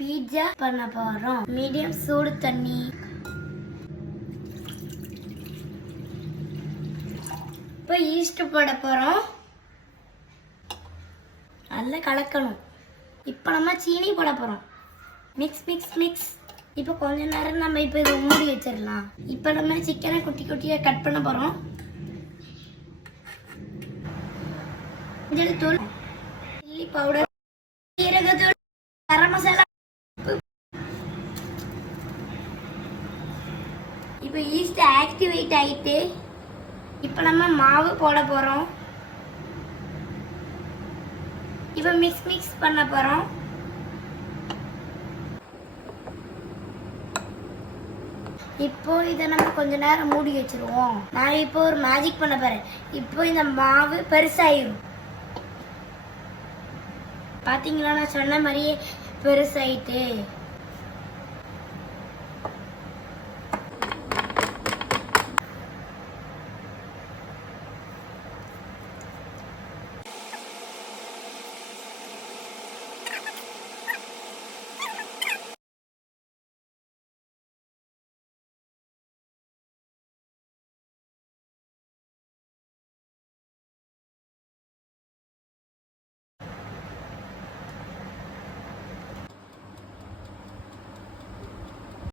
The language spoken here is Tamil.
பீட்சா பண்ண போறோம். மீடியம் சூடு தண்ணி. இப்போ ஈஸ்ட் போட போறோம். நல்லா கலக்கணும். இப்போ நம்ம சீனி போட போறோம். Mix mix mix. இப்போ கொஞ்ச நேரம் நம்ம இப்போ இதை மூடி வச்சிடலாம். இப்போ நம்ம சிக்கனை குட்டி குட்டியாக கட் பண்ண போறோம். மஞ்சள் தூள், சில்லி பவுடர், சீரகத்தூள், கரம் மசாலா. இப்போ ஈஸ்ட் ஆக்டிவேட் ஆயிட்டு இப்போ நம்ம மாவு போட போறோம். இப்போ மிக்ஸ் மிக்ஸ் பண்ண போறோம். இப்போ இதை நம்ம கொஞ்ச நேரம் மூடி வச்சிருவோம். நான் இப்போ ஒரு மேஜிக் பண்ண போறேன். இப்போ இந்த மாவு பெருசாயிரும். பாத்தீங்களா, நான் சொன்ன மாதிரியே பெருசாயிட்டு.